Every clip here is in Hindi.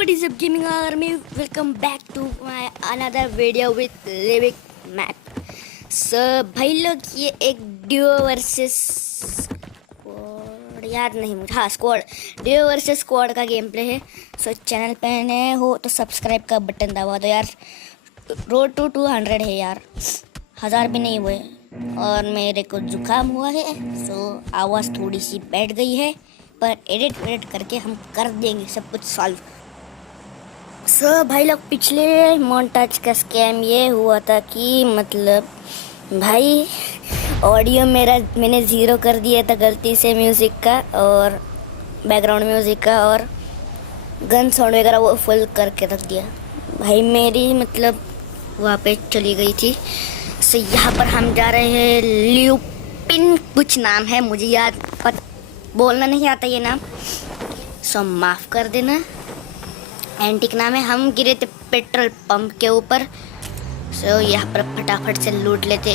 what is up gaming army, welcome back to my another video with Livik Mac. So भाई लोग ये एक ड्यूओ वर्सेस स्क्वाड, याद नहीं मुझे, हाँ स्क्वाड, ड्यूओ वर्सेस स्क्वाड का गेम प्ले है. सो चैनल पे नए हो तो सब्सक्राइब का बटन दबा दो यार. रोड टू 200 है यार, 1000 भी नहीं हुए और मेरे को जुकाम हुआ है. सो आवाज़ थोड़ी सी बैठ गई है पर एडिट करके हम कर देंगे सब कुछ सॉल्व. सो भाई लोग पिछले मोन्टाज का स्कैम ये हुआ था कि मतलब भाई ऑडियो मैंने ज़ीरो कर दिया था गलती से म्यूज़िक का और बैकग्राउंड म्यूज़िक का, और गन साउंड वगैरह वो फुल करके रख दिया. भाई मेरी मतलब वहाँ पे चली गई थी. सो यहाँ पर हम जा रहे हैं, ल्यूपिन कुछ नाम है, मुझे याद बोलना नहीं आता ये नाम, सो माफ़ कर देना. एंटिक नाम है. हम गिरे थे पेट्रोल पंप के ऊपर. सो यहाँ पर फटाफट से लूट लेते.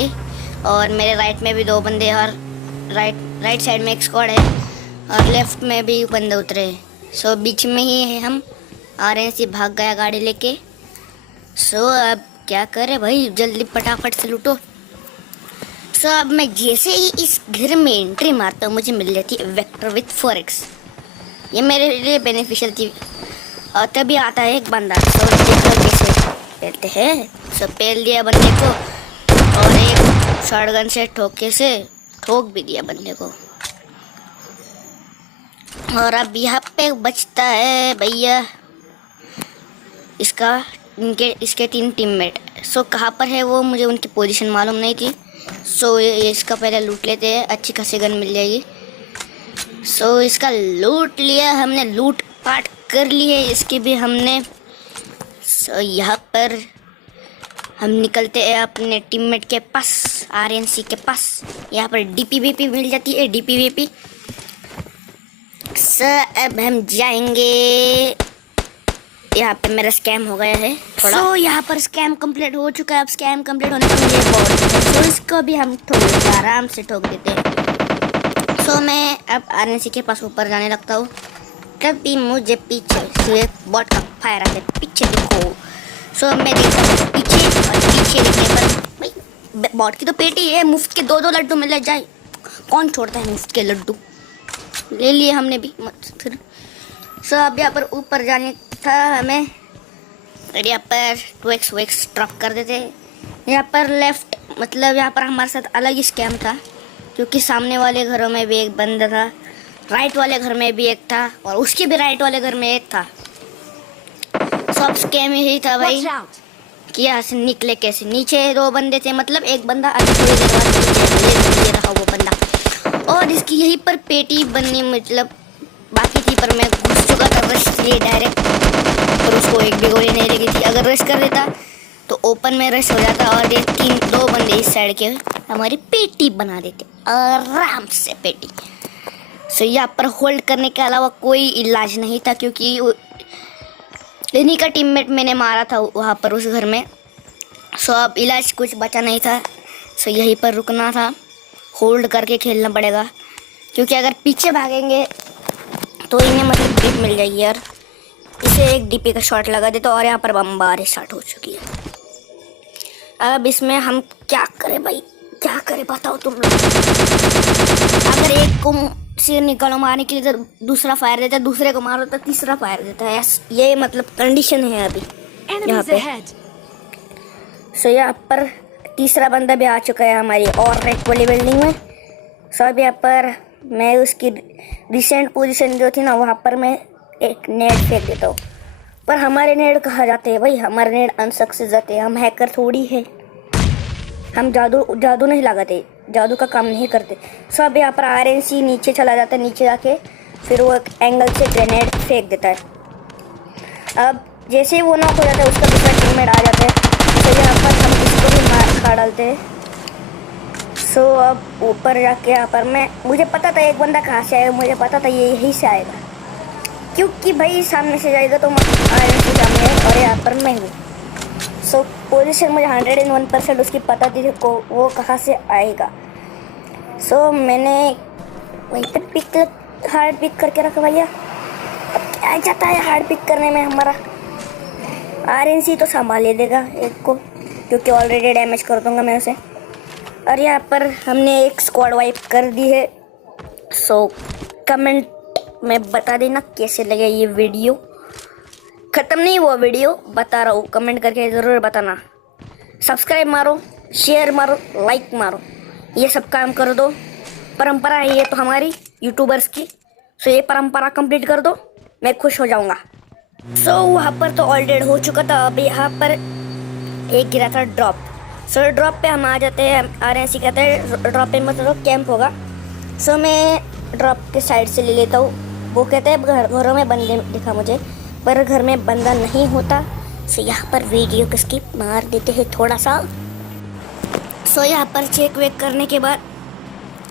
और मेरे राइट में भी 2 बंदे और राइट साइड में एक स्क्वाड है और लेफ्ट में भी बंदे उतरे. सो बीच में ही है हम. RNC भाग गया गाड़ी लेके. सो अब क्या करें भाई, जल्दी फटाफट से लूटो. सो अब मैं जैसे ही इस घर में एंट्री मारता हूँ मुझे मिल जाती है वेक्टर विथ 4x. ये मेरे लिए बेनिफिशियल थी. और तभी आता है एक बंदा. सो देखो कैसे पेलते हैं. सो पेल दिया बंदे को और एक शॉटगन से ठोक भी दिया बंदे को. और अब यहाँ पे बचता है भैया इसके 3 टीममेट. सो कहाँ पर है वो, मुझे उनकी पोजीशन मालूम नहीं थी. सो इसका पहले लूट लेते हैं, अच्छी खासी गन मिल जाएगी. सो इसका लूट लिया हमने, लूट पाट कर ली है इसकी भी हमने. सो यहाँ पर हम निकलते हैं अपने टीममेट के पास, RNC के पास. यहाँ पर DPVP मिल जाती है, DPVP. सो अब हम जाएंगे. यहाँ पे मेरा स्कैम हो गया है थोड़ा. सो यहाँ पर स्कैम कंप्लीट हो चुका है. अब स्कैम कंप्लीट होने पर मुझे बहुत, सो इसको भी हम ठोक आराम से ठोक देते हैं. सो मैं अब RNC के पास ऊपर जाने लगता हूँ. तभी मुझे पीछे से एक बॉट का फायर आता है, पीछे देखो. सो मैं देखता हूँ पीछे, और पीछे देखने पर भाई बॉट की तो पेटी है. मुफ्त के 2 मिल मिल जाए, कौन छोड़ता है मुफ्त के लड्डू. ले लिए हमने भी फिर. सो अब यहाँ पर ऊपर जाने था हमें. यहाँ पर 2x ड्रॉप कर देते. यहाँ पर लेफ्ट मतलब यहाँ पर हमारे साथ अलग ही स्कैम था, क्योंकि सामने वाले घरों में भी एक बंदा था, राइट वाले घर में भी एक था, और उसके भी राइट वाले घर में एक था. सब स्कैम यही था भाई कि यहाँ से निकले कैसे. नीचे 2 बंदे थे, मतलब एक बंदा अभी थोड़ी देर बाद ये रहा वो बंदा. और इसकी यहीं पर पेटी बननी मतलब बाकी थी, पर मैं घुस चुका था रश लिए डायरेक्ट, और उसको एक भी गोली नहीं लगी थी. अगर रश कर देता तो ओपन में रश हो जाता और ये 2 बंदे इस साइड के हमारी पेटी बना देते आराम से पेटी. सो यहाँ पर होल्ड करने के अलावा कोई इलाज नहीं था, क्योंकि इन्हीं का टीममेट मैंने मारा था वहाँ पर उस घर में. सो अब इलाज कुछ बचा नहीं था. सो यहीं पर रुकना था, होल्ड करके खेलना पड़ेगा, क्योंकि अगर पीछे भागेंगे तो इन्हें मतलब ग्रिप मिल जाएगी यार. इसे एक DP का शॉट लगा देता. और यहाँ पर बमबारी स्टार्ट हो चुकी है. अब इसमें हम क्या करें भाई, क्या करें बताओ तुम लोग. अगर एक को सिर निकालो मारने के लिए तो दूसरा फायर देता है, दूसरे को मारो तो तीसरा फायर देता है. ये मतलब कंडीशन है अभी यहाँ पे. सो यहाँ पर तीसरा बंदा भी आ चुका है हमारी और रेड वाली बिल्डिंग में. सो अब यहाँ पर मैं उसकी रिसेंट पोजीशन जो थी ना, वहाँ पर मैं एक नेट फेंक देता हूँ. पर हमारे नेट कहाँ जाते हैं भाई, हमारे नेट अनसक्सेस जाते हैं. हम हैकर थोड़ी है, हम जादू नहीं लगाते, जादू का काम नहीं करते. सो अब यहाँ पर RNC नीचे चला जाता है, नीचे जाके फिर वो एक एंगल से ग्रेनेड फेंक देता है. अब जैसे ही वो नॉक हो जाता है उसका दूसरा टीममेट आ जाता है. तो यहाँ पर हम इसको भी मार खा डालते हैं. सो अब ऊपर जाके यहाँ पर मुझे पता था एक बंदा कहाँ से आएगा, मुझे पता था ये यहीं से आएगा, क्योंकि भाई सामने से जाएगा तो RNC सामने है और यहाँ पर मैं हूँ. सो पोजीशन मुझे 101% उसकी पता थी को वो कहाँ से आएगा. सो मैंने वहीं पर हार्ड पिक करके रखा भैया. आ जाता है हार्ड पिक करने में हमारा। RNC तो संभाल ही देगा एक को, क्योंकि ऑलरेडी डैमेज कर दूंगा मैं उसे। और यहाँ पर हमने एक स्क्वाड वाइप कर दी है। सो कमेंट में बता देना कैसे लगे ये वीडियो। ख़त्म नहीं हुआ वीडियो, बता रहा हूँ, कमेंट करके ज़रूर बताना। सब्सक्राइब मारो, शेयर मारो, लाइक मारो, ये सब काम कर दो। परंपरा है ये तो हमारी यूट्यूबर्स की। सो ये परंपरा कंप्लीट कर दो, मैं खुश हो जाऊँगा। सो वहाँ पर तो ऑल डेड हो चुका था। अब यहाँ पर एक गिरा था ड्रॉप। सो ड्रॉप पे हम आ जाते हैं। RNC कहते हैं ड्रॉप पे मतलब कैंप होगा। सो मैं ड्रॉप के साइड से ले लेता हूँ। वो कहते हैं घरों में बंदे दिखा मुझे, पर घर में बंदा नहीं होता। सो यहाँ पर वीडियो को स्किप मार देते हैं थोड़ा सा। सो यहाँ पर चेक वेक करने के बाद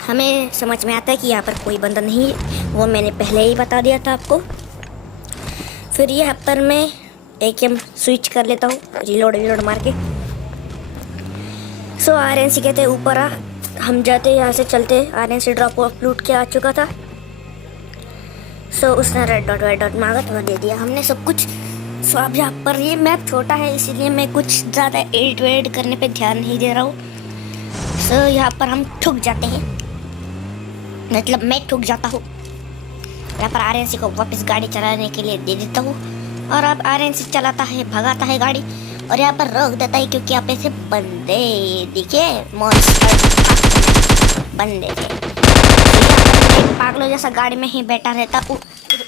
हमें समझ में आता है कि यहाँ पर कोई बंदा नहीं है। वो मैंने पहले ही बता दिया था आपको। फिर यहाँ पर मैं AKM स्विच कर लेता हूँ, रिलोड मार के। सो RNC कहते हैं ऊपर आ, हम जाते यहाँ से चलते। RNC ड्रॉप ऑफ लूट के आ चुका था। सो उसने रेड डॉट वाइट डॉट मांगा तो दे दिया हमने सब कुछ। सो अब यहाँ पर ये मैप छोटा है, इसीलिए मैं कुछ ज़्यादा एडिट वेडिट करने पे ध्यान नहीं दे रहा हूँ। सो यहाँ पर हम ठुक जाते हैं, मतलब मैं ठुक जाता हूँ। यहाँ पर RNC को वापस गाड़ी चलाने के लिए दे देता हूँ। और अब RNC चलाता है, भगाता है गाड़ी, और यहाँ पर रोक देता है क्योंकि यहाँ पे से बंदे दिखे, मॉन्स्टर बंदे थे। पागलों जैसा गाड़ी में ही बैठा रहता हूँ,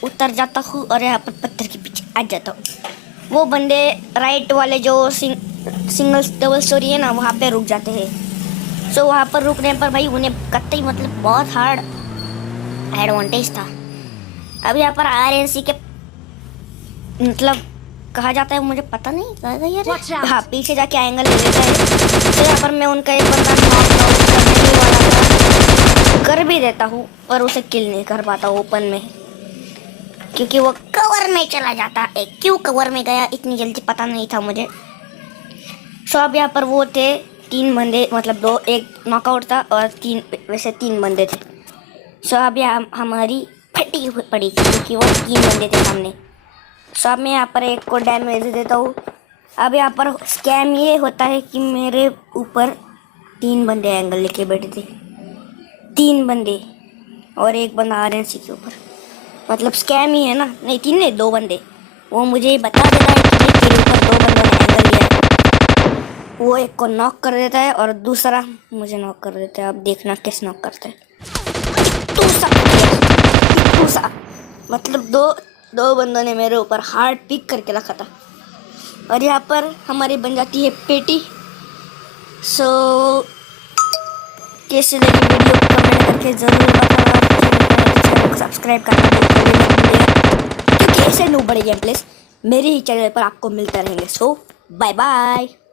उतर जाता हूँ और यहाँ पर पत्थर के पीछे आ जाता हूँ। वो बंदे राइट वाले जो सिंगल डबल स्टोरी है ना, वहाँ पे रुक जाते हैं। सो वहाँ पर रुकने पर भाई उन्हें कतई मतलब बहुत हार्ड एडवांटेज था। अब यहाँ पर RNC के मतलब कहा जाता है, मुझे पता नहीं कहा गया यार। हाँ, पीछे जाके एंगल ले लेता है। तो यहाँ पर मैं उनका एक बंदा करने वाला था, कर भी देता हूँ, पर उसे किल नहीं कर पाता ओपन में, क्योंकि वो कवर में चला जाता है। क्यों कवर में गया इतनी जल्दी पता नहीं था मुझे। सो अब यहाँ पर वो थे 3 बंदे, मतलब 2, एक नॉकआउट था और 3 बंदे थे। सो अब यहाँ हमारी फटी हुई पड़ी थी क्योंकि वो 3 बंदे थे सामने। सो अब मैं यहाँ पर एक को डैमेज देता हूँ। अब यहाँ पर स्कैम ये होता है कि मेरे ऊपर 3 बंदे एंगल लेके बैठे थे, 3 बंदे और एक बंदा RNC के ऊपर। मतलब स्कैम ही है ना, नहीं 3 नहीं 2 बंदे। वो मुझे बता देता है कि भाई तेरे ऊपर 2 बंदों ने एंगल लिया है। वो एक को नॉक कर देता है और दूसरा मुझे नॉक कर देता है। अब देखना किस नॉक करता है। टूसा मतलब दो बंदों ने मेरे ऊपर हार्ड पिक करके रखा था। और यहाँ पर हमारी बन जाती है पेटी। सो कैसे लगी वीडियो कमेंट करके ज़रूर बताना। सब्सक्राइब करना बिल्कुल भी मत भूलिएगा, क्योंकि ऐसे नो बड़े गेम प्लेस मेरे ही चैनल पर आपको मिलते रहेंगे। सो बाय बाय।